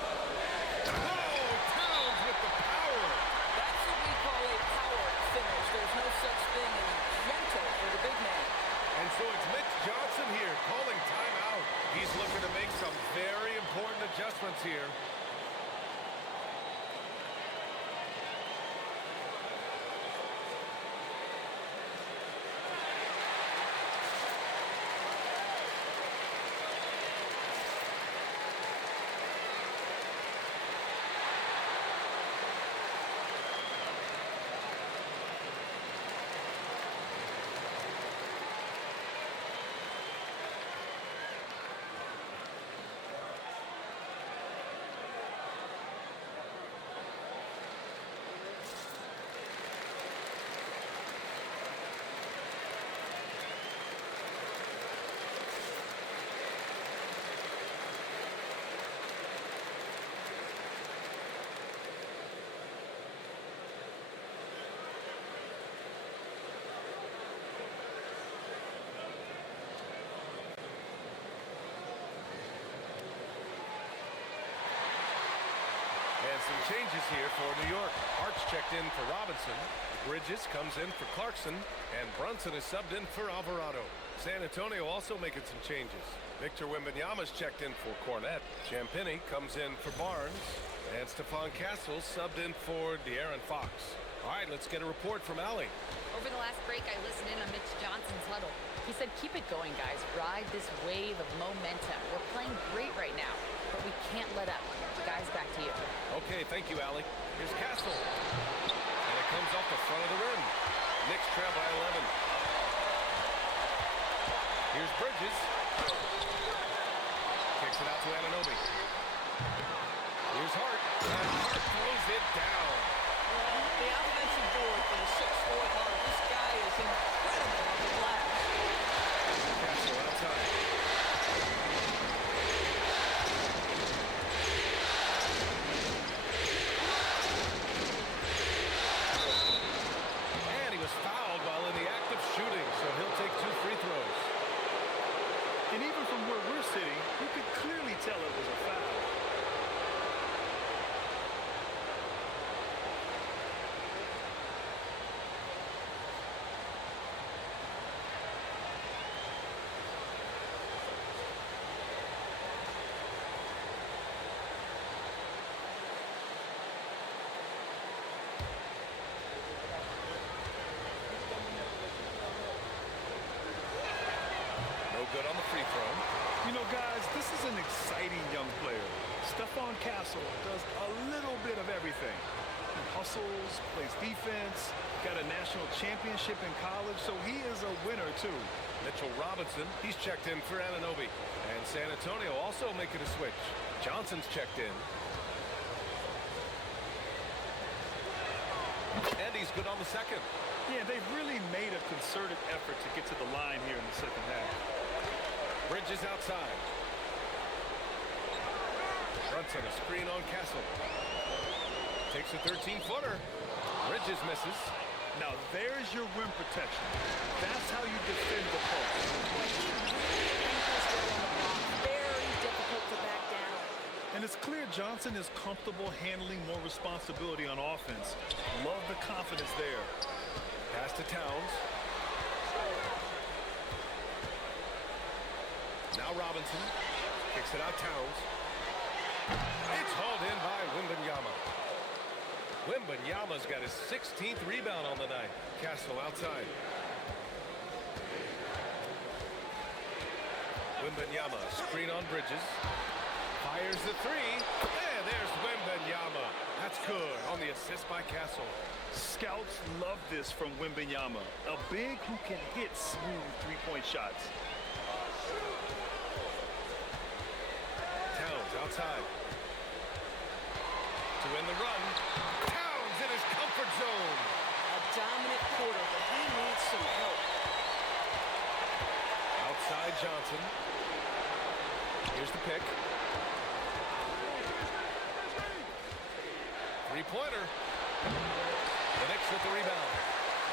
Oh, Towns with the power. That's what we call a power finish. There's no such thing as gentle for the big man. And so it's Mitch Johnson here calling timeout. He's looking to make some very important adjustments here. And some changes here for New York. Hart's checked in for Robinson. Bridges comes in for Clarkson. And Brunson is subbed in for Alvarado. San Antonio also making some changes. Victor Wembanyama's checked in for Cornette. Champagny comes in for Barnes. And Stephon Castle subbed in for De'Aaron Fox. All right, let's get a report from Allie. Over the last break, I listened in on Mitch Johnson's huddle. He said, keep it going, guys. Ride this wave of momentum. We're playing great right now, but we can't let up. Guys, back to you. Okay, thank you, Allie. Here's Castle. And it comes off the front of the rim. Knicks trail by 11. Here's Bridges. Kicks it out to Anunoby. Here's Hart. And Hart throws it down. The offensive board for the 6'4" Hart. This guy is incredible on the glass. Castle outside. And he was fouled while in the act of shooting, so he'll take 2 free throws. And even from where we're sitting, you could clearly tell it was a foul. Good on the free throw. You know, guys, this is an exciting young player. Stephon Castle does a little bit of everything. He hustles, plays defense, got a national championship in college, so he is a winner, too. Mitchell Robinson, he's checked in for Anunoby. And San Antonio also making a switch. Johnson's checked in. And he's good on the second. Yeah, they've really made a concerted effort to get to the line here in the second half. Bridges outside. Brunson, a screen on Castle. Takes a 13-footer. Bridges misses. Now there's your rim protection. That's how you defend the post. Very difficult to back down. And it's clear Johnson is comfortable handling more responsibility on offense. Love the confidence there. Pass to Towns. Now Robinson. Kicks it out, Towns. It's hauled in by Wembanyama. Wembanyama's got his 16th rebound on the night. Castle outside. Wembanyama, screen on Bridges. Fires the three. And there's Wembanyama. That's good on the assist by Castle. Scouts love this from Wembanyama. A big who can hit smooth three-point shots. Towns outside. To win the run. Towns in his comfort zone. A dominant quarter, but he needs some help. Outside Johnson. Here's the pick. Three-pointer. The Knicks with the rebound.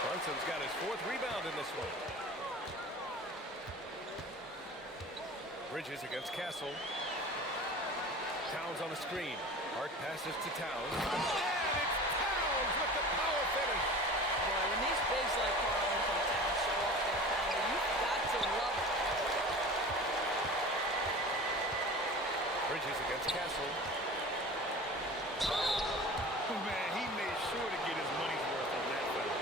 Brunson's got his 4th rebound in this one. Bridges against Castle. Towns on the screen. Hart passes to Towns. And it's Towns with the power finish. Boy, when these bigs like Karl-Anthony Towns show off their power, you've got to love it. Bridges against Castle. Man, he made sure to get his money's worth on that foul.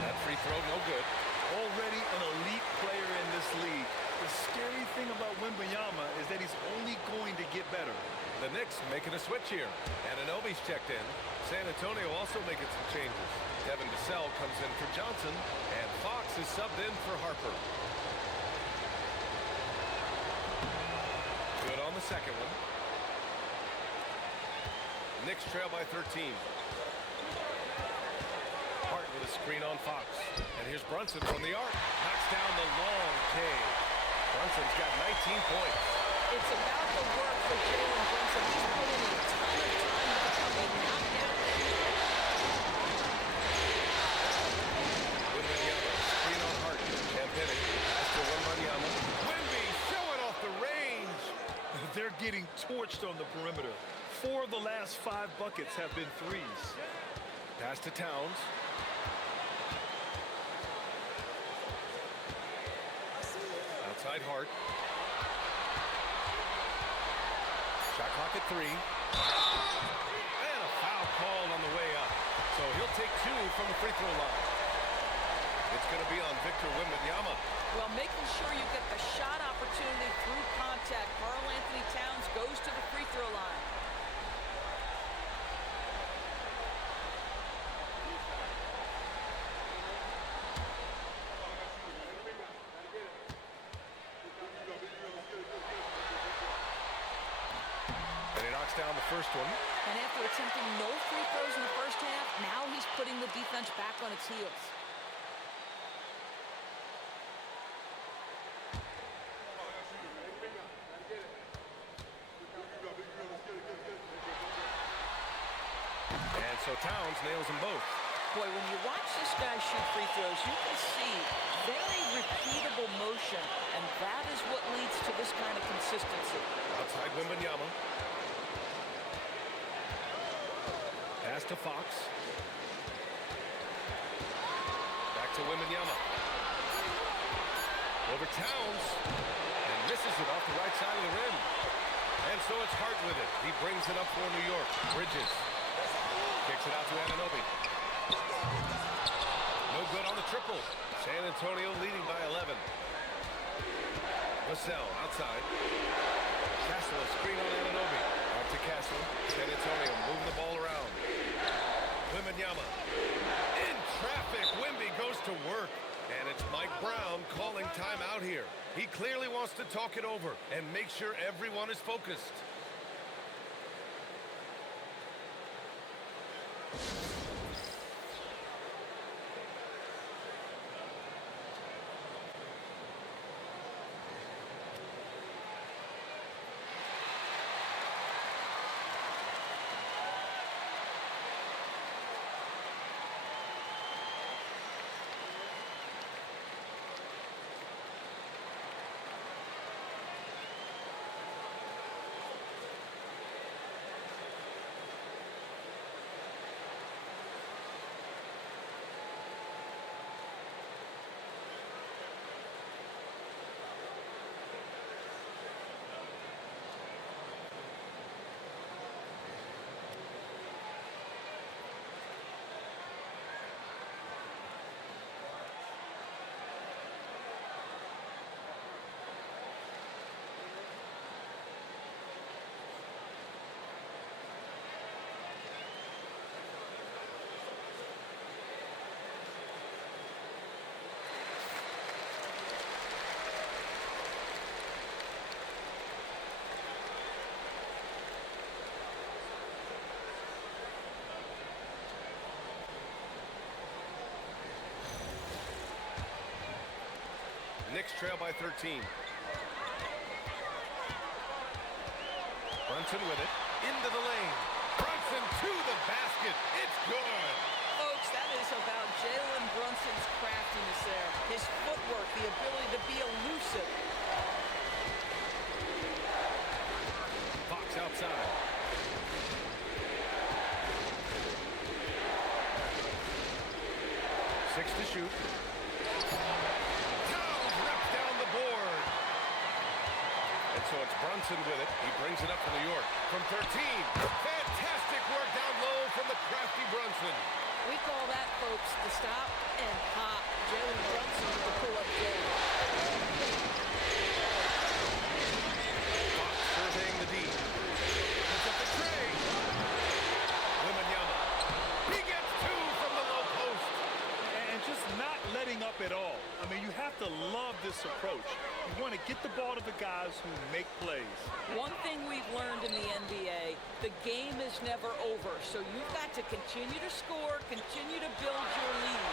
That free throw, no good. Already an elite player in this league. The scary thing about Wembanyama is that he's only going to get better. The Knicks making a switch here. Anunoby's checked in. San Antonio also making some changes. Devin Vassell comes in for Johnson, and Fox is subbed in for Harper. Good on the second one. Knicks trail by 13. Hart with a screen on Fox. And here's Brunson from the arc. Knocks down the long K. Brunson's got 19 points. It's about the work for Jalen Brunson. He's put in a ton of time to become a knockdown. Wembanyama, screen on Hart. Champagny, pass to Wembanyama. Wemby showing off the range. They're getting torched on the perimeter. 4 of the last 5 buckets have been threes. Pass to Towns. Outside Hart. Shot clock at 3. And a foul called on the way up. So he'll take 2 from the free throw line. It's going to be on Victor Wembanyama. Well, making sure you get the shot opportunity through contact. Karl-Anthony Towns goes to the free throw line. Down the first one. And after attempting no free throws in the first half, now he's putting the defense back on its heels. And so Towns nails them both. Boy, when you watch this guy shoot free throws, you can see very repeatable motion, and that is what leads to this kind of consistency. Outside Wembanyama. Pass to Fox. Back to Wembanyama. Over Towns. And misses it off the right side of the rim. And so it's Hart with it. He brings it up for New York. Bridges. Kicks it out to Anunoby. No good on the triple. San Antonio leading by 11. Vassell outside. Castle, a screen on Anunoby. Back to Castle. San Antonio moving the ball around. Wembanyama. In traffic. Wemby goes to work. And it's Mike Brown calling timeout here. He clearly wants to talk it over and make sure everyone is focused. Knicks trail by 13. Brunson with it. Into the lane. Brunson to the basket. It's good. Folks, that is about Jalen Brunson's craftiness there. His footwork, the ability to be elusive. Fox outside. Six to shoot. Towns rips down the board. And so it's Brunson with it. He brings it up for New York. From 13. Fantastic work down low from the crafty Brunson. We call that, folks, the stop and pop. Jalen Brunson with the pull-up game. Fox surveying the D. Puts up the tray. Wembanyama. He gets two from the low post. And just not letting up at all. I mean, you have to love this approach. You want to get the ball to the guys who make plays. One thing we've learned in the NBA, the game is never over. So you've got to continue to score, continue to build your lead.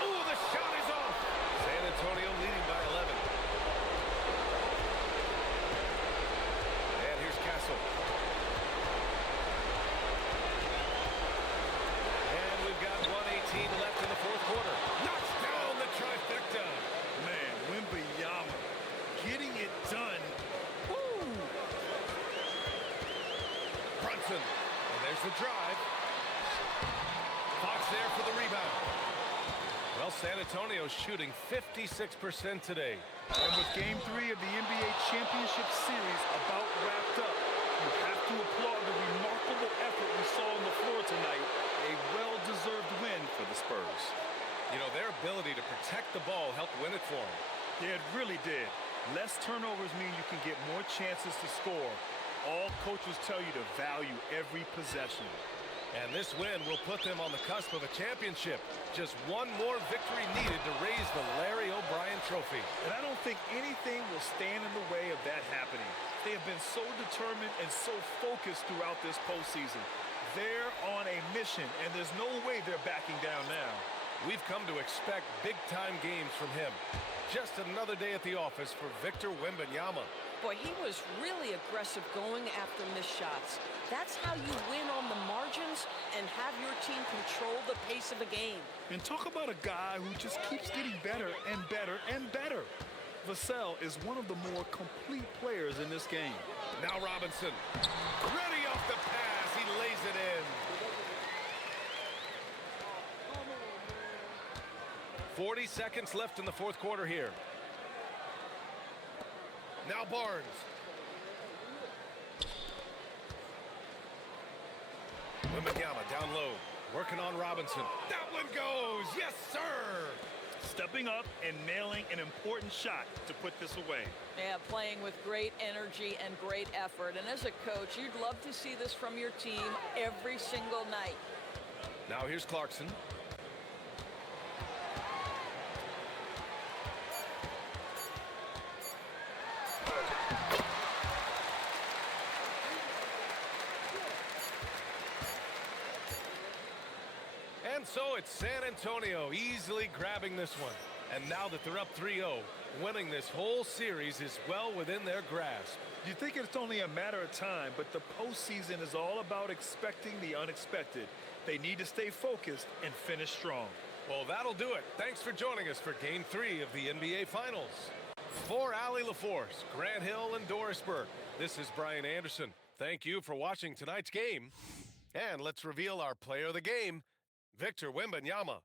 Oh, the shot is off. San Antonio leading by 11. And here's Castle. And we've got 1:18 left in the fourth quarter. Knocks down the trifecta. Man, Wembanyama getting it done. Woo! Brunson. And there's the drive. Fox there for the rebound. Well, San Antonio's shooting 56% today. And with Game 3 of the NBA Championship Series about wrapped up, you have to applaud the remarkable effort we saw on the floor tonight. A well-deserved win for the Spurs. You know, their ability to protect the ball helped win it for them. Yeah, it really did. Less turnovers mean you can get more chances to score. All coaches tell you to value every possession. And this win will put them on the cusp of a championship. Just one more victory needed to raise the Larry O'Brien Trophy. And I don't think anything will stand in the way of that happening. They have been so determined and so focused throughout this postseason. They're on a mission, and there's no way they're backing down now. We've come to expect big-time games from him. Just another day at the office for Victor Wembanyama. Boy, he was really aggressive going after missed shots. That's how you win on the margins and have your team control the pace of a game. And talk about a guy who just keeps getting better and better and better. Vassell is one of the more complete players in this game. Now Robinson. Ready off the pass. He lays it in. 40 seconds left in the fourth quarter here. Now Barnes. Wembanyama down low. Working on Robinson. That one goes. Yes, sir. Stepping up and nailing an important shot to put this away. Yeah, playing with great energy and great effort. And as a coach, you'd love to see this from your team every single night. Now here's Clarkson. And so it's San Antonio easily grabbing this one. And now that they're up 3-0, winning this whole series is well within their grasp. You think it's only a matter of time, but the postseason is all about expecting the unexpected. They need to stay focused and finish strong. Well, that'll do it. Thanks for joining us for Game 3 of the NBA Finals. For Allie LaForce, Grant Hill, and Doris Burke, this is Brian Anderson. Thank you for watching tonight's game. And let's reveal our player of the game, Victor Wembanyama.